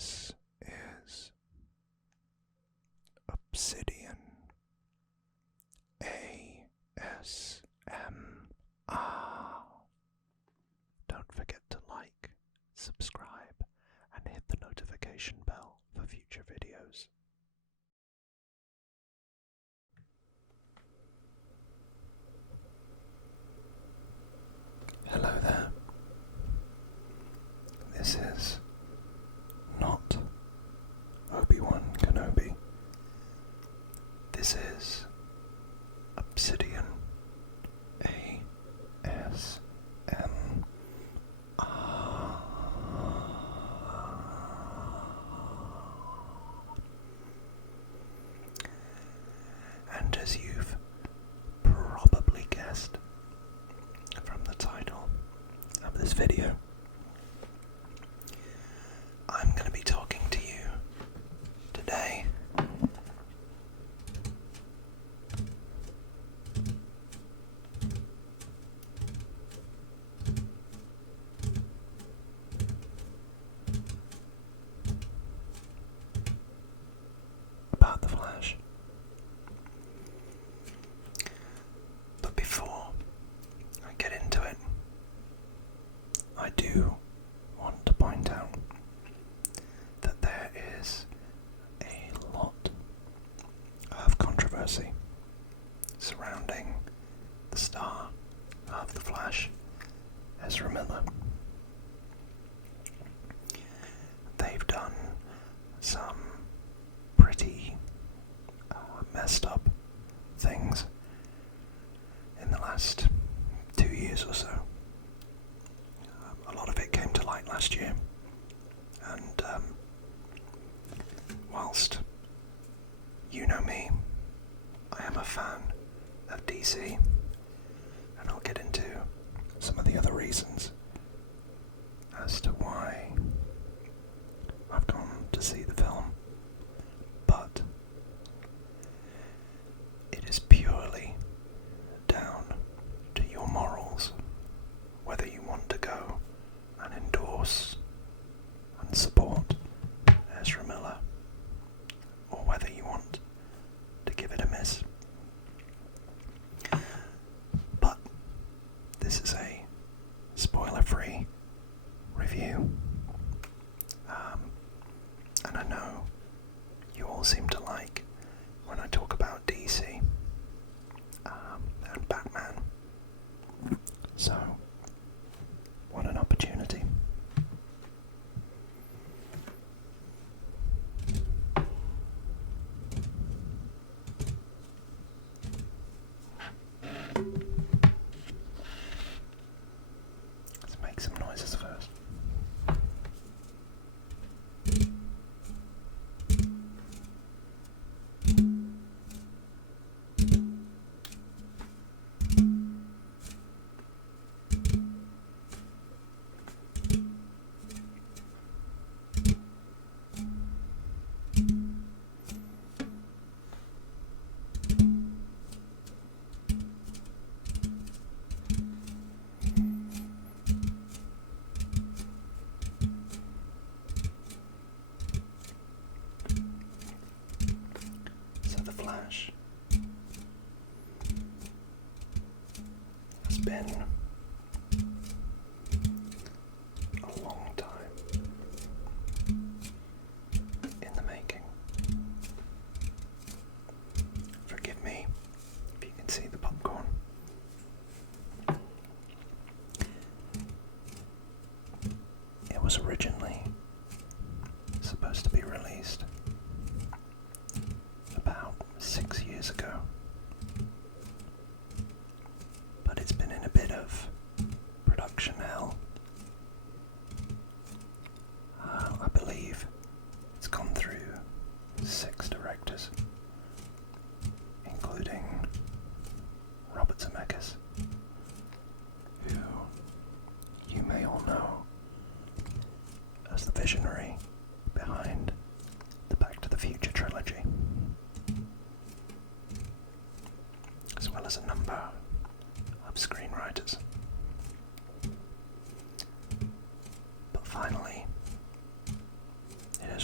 This is Obsidian ASMR. Don't forget to like, subscribe, and hit the notification bell for future videos. Hello there. This is not Obi-Wan Kenobi. This is Obsidian ASMR. And as you've probably guessed from the title of this video, I'm going to be talking to you today about The Flash. But before I get into it, I do want to point out that there is a lot of controversy surrounding the star of The Flash, Ezra Miller. They've done some pretty messed up things in the last 2 years or so. A lot of it came to light last year, and whilst you know me, I am a fan of DC, and I'll get into some of the other reasons as to why I've gone to see the film, but it is purely down to your morals, whether you want to go and endorse and support Ezra Miller, or whether you want to give it a miss. But this is a spoiler-free review, and I know you all seem to like when I talk about DC and Batman, so what an opportunity. Let's make some noises first. The Flash has been a long time in the making. Forgive me if you can see the popcorn. It was originally supposed to be released about 6 years ago, but it's been in a bit of production hell. I believe it's gone through 6 directors, including Robert Zemeckis, who you may all know as the visionary behind the Back to the Future trilogy, as well as a number of screenwriters. But finally, it has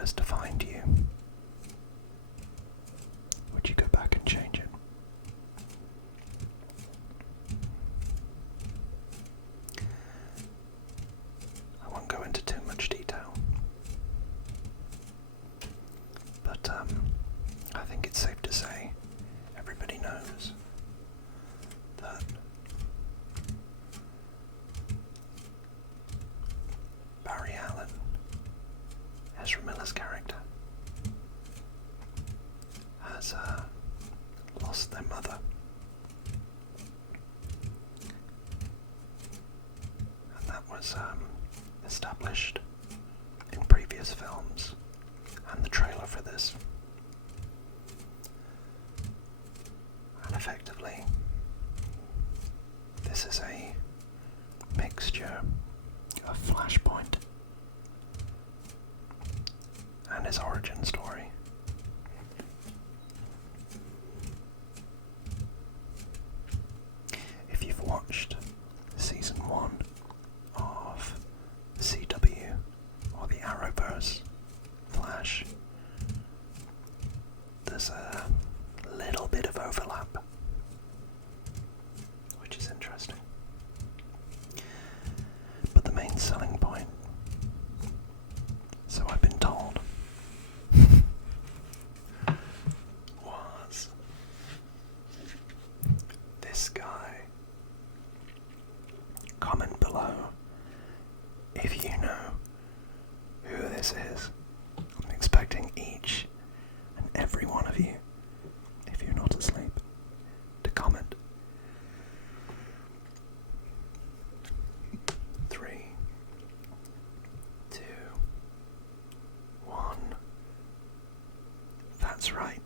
has defined you, would you go back and change it? I won't go into too much detail, but I think it's safe to say everybody knows that Barry Allen, Ezra Miller's character, has lost their mother. And that was established in previous films and the trailer for this. And effectively, this is a mixture of Flashpoint and his origin story. If you've watched season 1 of the CW or the Arrowverse Flash, there's a little bit of overlap, which is interesting. But the main selling point, so I've been told, was this guy. Comment below if you know who this is. I'm expecting each and every one of you, if you're not asleep, to comment. 3, 2, 1. That's right.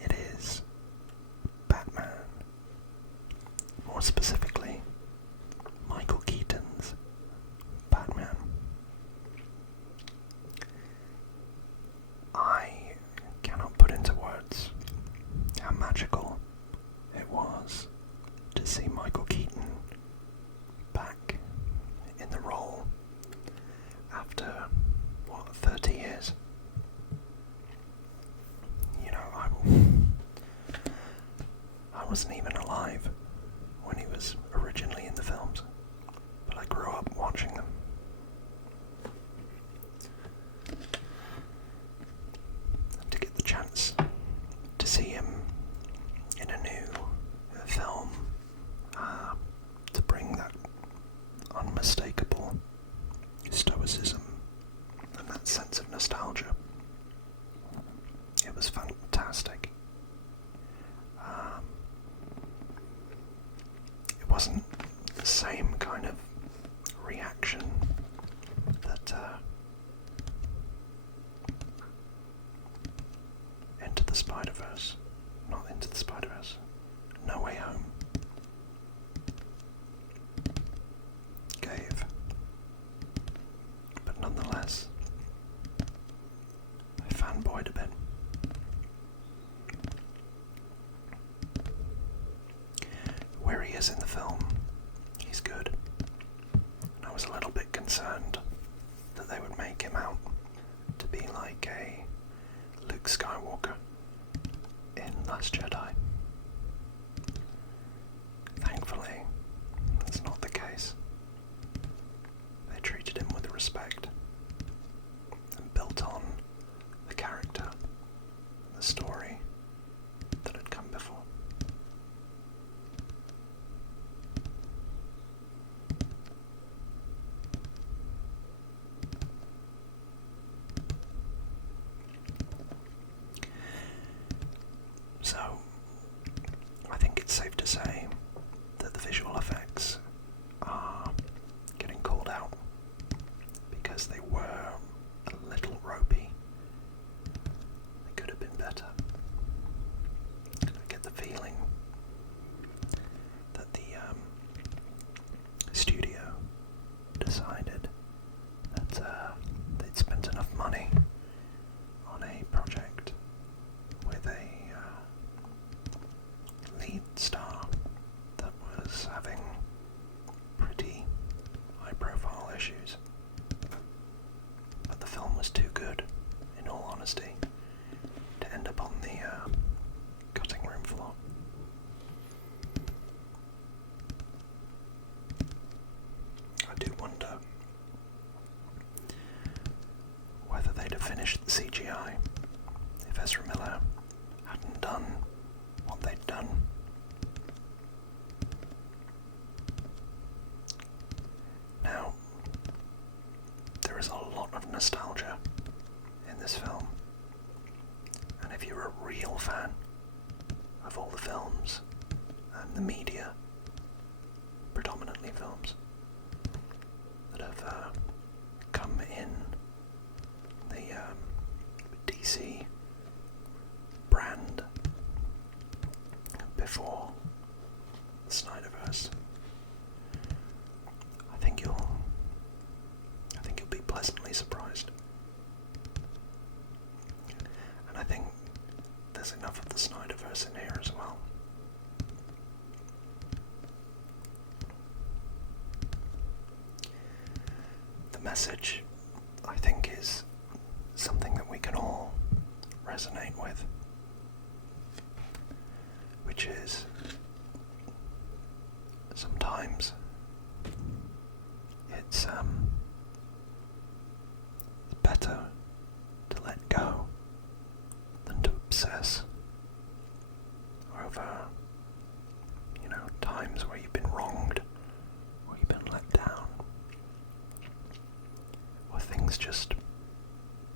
It is Batman. More specifically, Michael Keaton's Batman. I cannot put into words how magical it was to see Michael Keaton back in the role after, 30 years? You know, I wasn't even alive when he was originally in the films, but I grew up watching them. And to get the chance to see him in a new film, to bring that unmistakable stoicism and that sense of nostalgia, it was fantastic. It wasn't the same kind of reaction that Into the Spider-Verse, not Into the Spider-Verse, No Way Home gave. But nonetheless, I fanboyed a bit. Where he is in the film, he's good. And I was a little bit concerned that they would make him out to be like a Luke Skywalker in Last Jedi. Thankfully, that's not the case. They treated him with respect and built on the character and the story that had come before. So, I think it's safe to say that the visual effects are getting called out because they were a little ropey. They could have been better. I get the feeling that the studio decided that they'd spent enough money on a project with a lead star that was having pretty high profile issues. finished the CGI if Ezra Miller hadn't done what they'd done. Now, there is a lot of nostalgia in this film, and if you're a real fan of all the films and the media, predominantly films, that have come in the DC brand before the Snyderverse, I think you'll be pleasantly surprised. And I think there's enough of the Snyderverse in here as well. The message, I think, is something that we can all resonate with, which is sometimes it's better to let go than to obsess over, times where you've been wronged, or you've been let down, or things just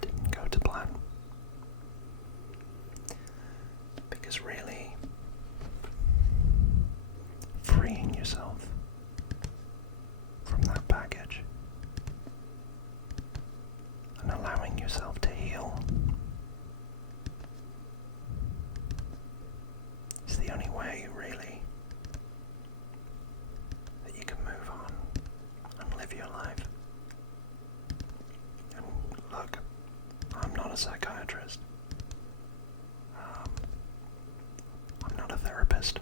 didn't go to plan. Because really, freeing yourself from that baggage and allowing yourself to heal is the only way, really, that you can move on and live your life. And look, I'm not a psychiatrist. I'm not a therapist.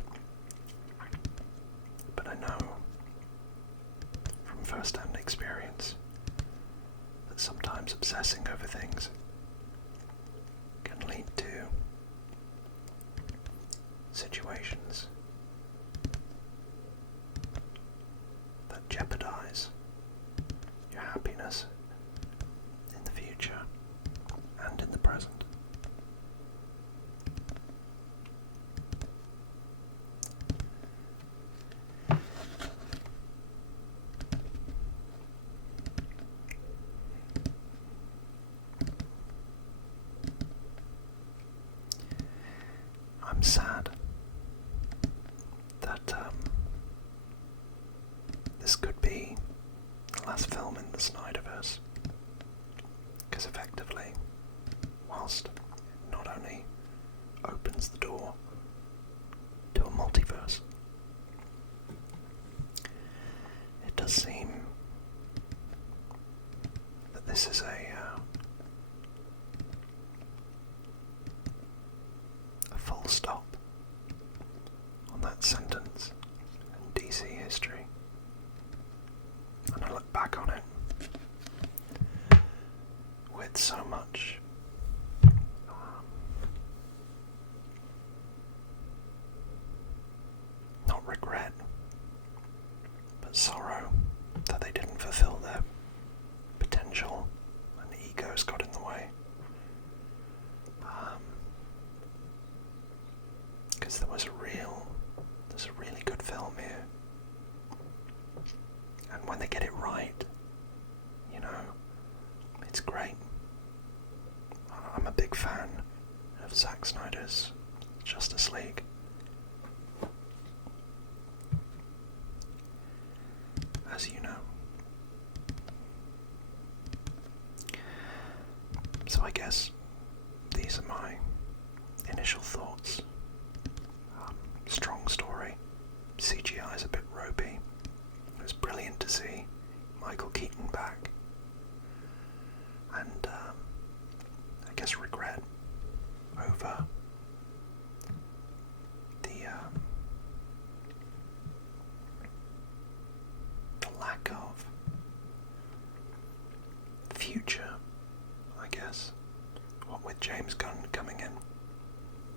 But I know from first-hand experience that sometimes obsessing over things can lead to situations that jeopardize your happiness in the future and in the present. I'm sad that this could be the last film in the Snyderverse, because effectively, whilst it not only opens the door to a multiverse, it does seem that this is a full stop on that sentence in DC history. And I look back on it with so much not regret, but sorrow that they didn't fulfill their potential and egos got in the way. Because there's a really good film here, and when they get it right, it's great. I'm a big fan of Zack Snyder's Justice League. As you know. So I guess these are my initial thoughts. Strong story. CGI is a bit ropey. It was brilliant to see Michael Keaton back. And I guess regret over the lack of future, I guess. What with James Gunn coming in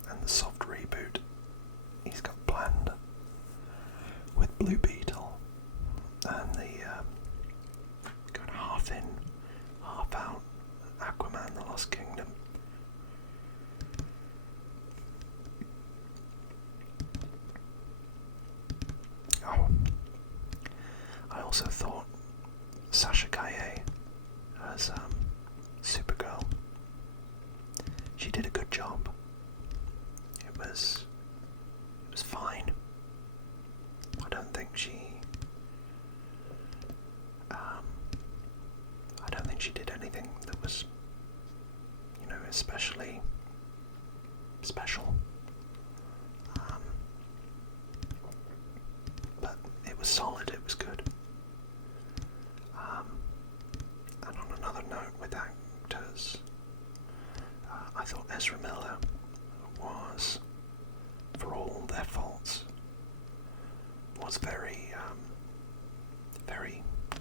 and the soft reboot he's got planned with Blue Beetle and the going half in, half out Aquaman the Lost Kingdom. special. But it was solid, it was good. And on another note with actors, I thought Ezra Miller was, for all their faults, was very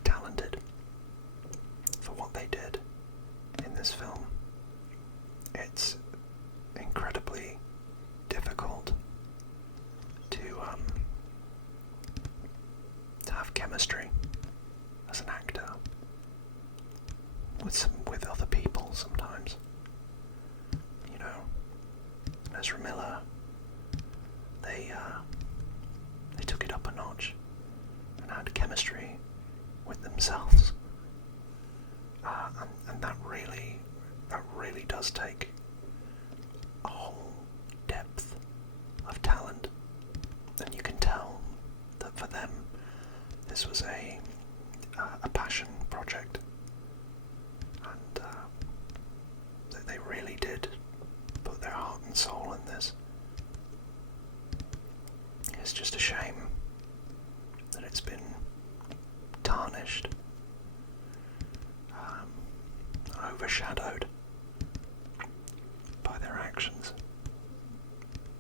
talented for what they did in this film. It's incredibly difficult to have chemistry as an actor with other people sometimes. You know, Ezra Miller, they took it up a notch and had chemistry with themselves, and that really does take a whole depth of talent, and you can tell that for them this was a passion project, and they really did put their heart and soul in this. It's just a shame that it's been tarnished, overshadowed by their actions,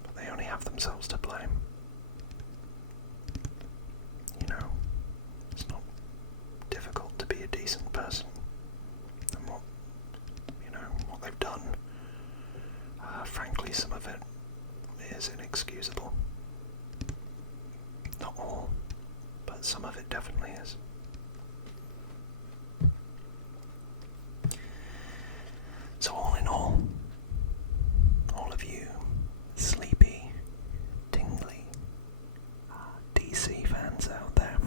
but they only have themselves to blame. You know, it's not difficult to be a decent person, and what they've done, frankly, some of it is inexcusable. Not all, but some of it definitely is. So all in all of you sleepy, tingly DC fans out there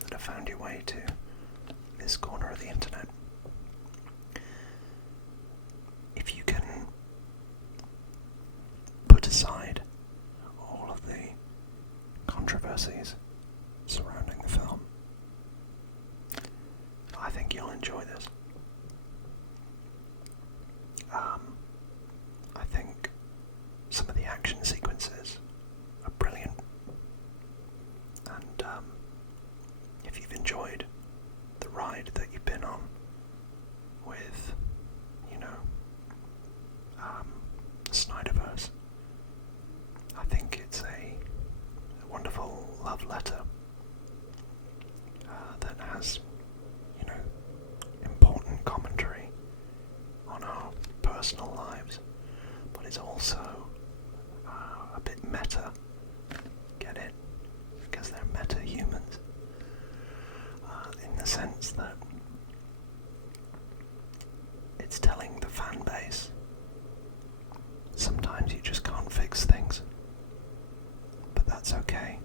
that have found your way to this corner of the internet, if you can put aside all of the controversies surrounding the film, I think you'll enjoy this. I think some of the action sequences are brilliant, and if you've enjoyed the ride that you've been on with, the Snyderverse, I think it's a wonderful love letter that has, important commentary on our personal lives, but it's also a bit meta. Get it? Because they're meta-humans, in the sense that it's telling the fan base sometimes you just can't fix things, but that's okay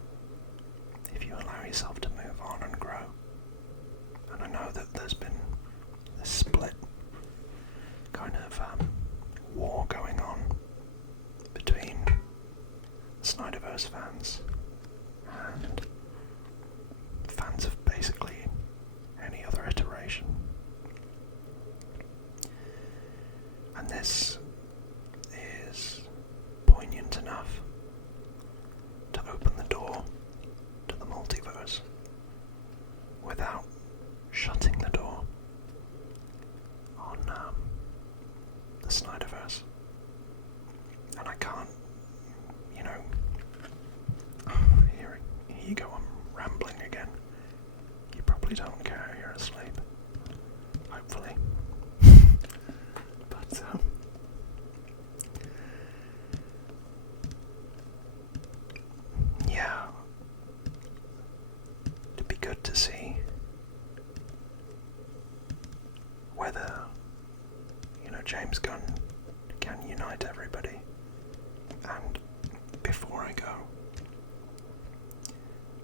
if you allow yourself to move on and grow. And I know that there's been this split kind of war going on between Snyderverse fans and fans of basically any other iteration. And this is poignant enough to open the door to the multiverse without shutting the door on the Snyderverse. And I can't, here you go, I'm rambling again. You probably don't care, you're asleep. Hopefully. But, yeah. It'd be good to see whether, James Gunn can unite everybody. And before I go,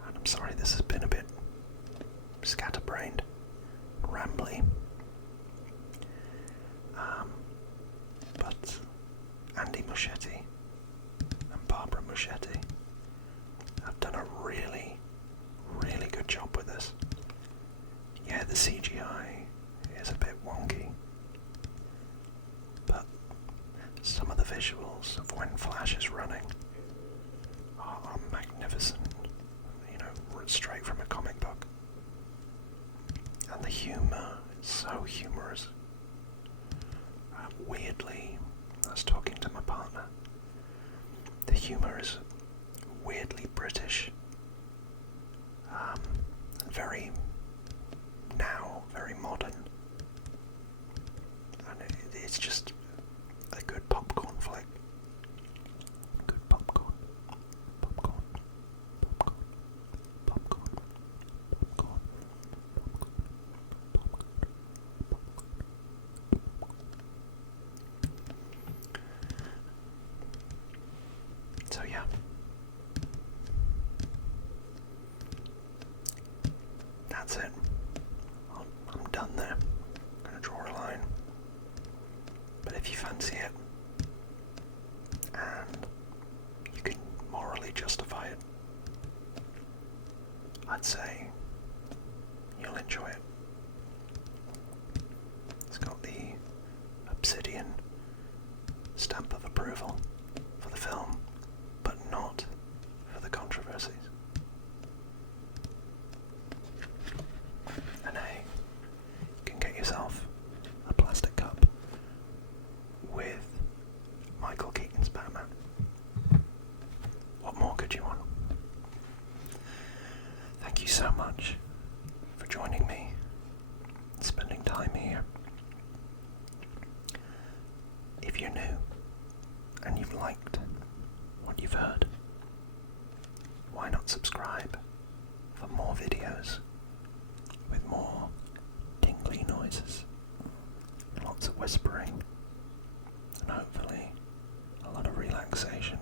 and I'm sorry this has been a bit scatterbrained, rambly, but Andy Muschietti and Barbara Muschietti have done a really, really good job with this. Yeah, the CGI is a bit wonky, but some of the visuals of when slashes running are magnificent, straight from a comic book. And the humour is so humorous. Weirdly, I was talking to my partner, the humour is weirdly British, very modern, and it's just a good popcorn flick. Good popcorn. So yeah. That's it. I'm done there. I'm going to draw a line. But if you fancy it, and you can morally justify it, I'd say you'll enjoy it. It's got the Obsidian stamp of approval for the film, but not for the controversies. And hey, you can get yourself a plastic cup with Michael Keaton's Batman. What more could you want? Thank you so much for joining me and spending time here. If you're new and you've liked what you've heard, why not subscribe for more videos with more tingly noises, lots of whispering, and hopefully a lot of relaxation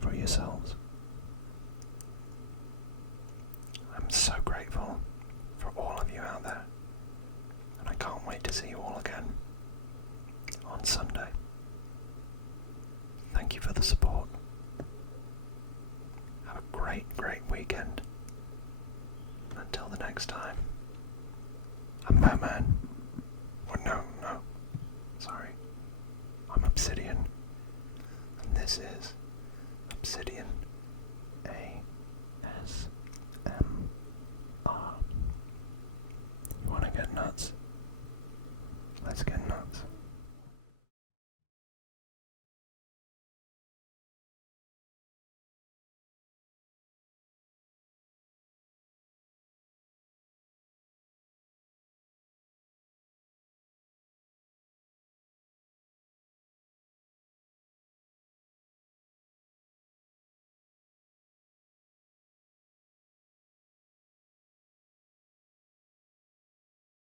for yourselves. I'm so grateful for all of you out there, and I can't wait to see you all again on Sunday. Thank you for the support. Have a great weekend. Until the next time, I'm Batman. Or no, sorry. I'm Obsidian, and this is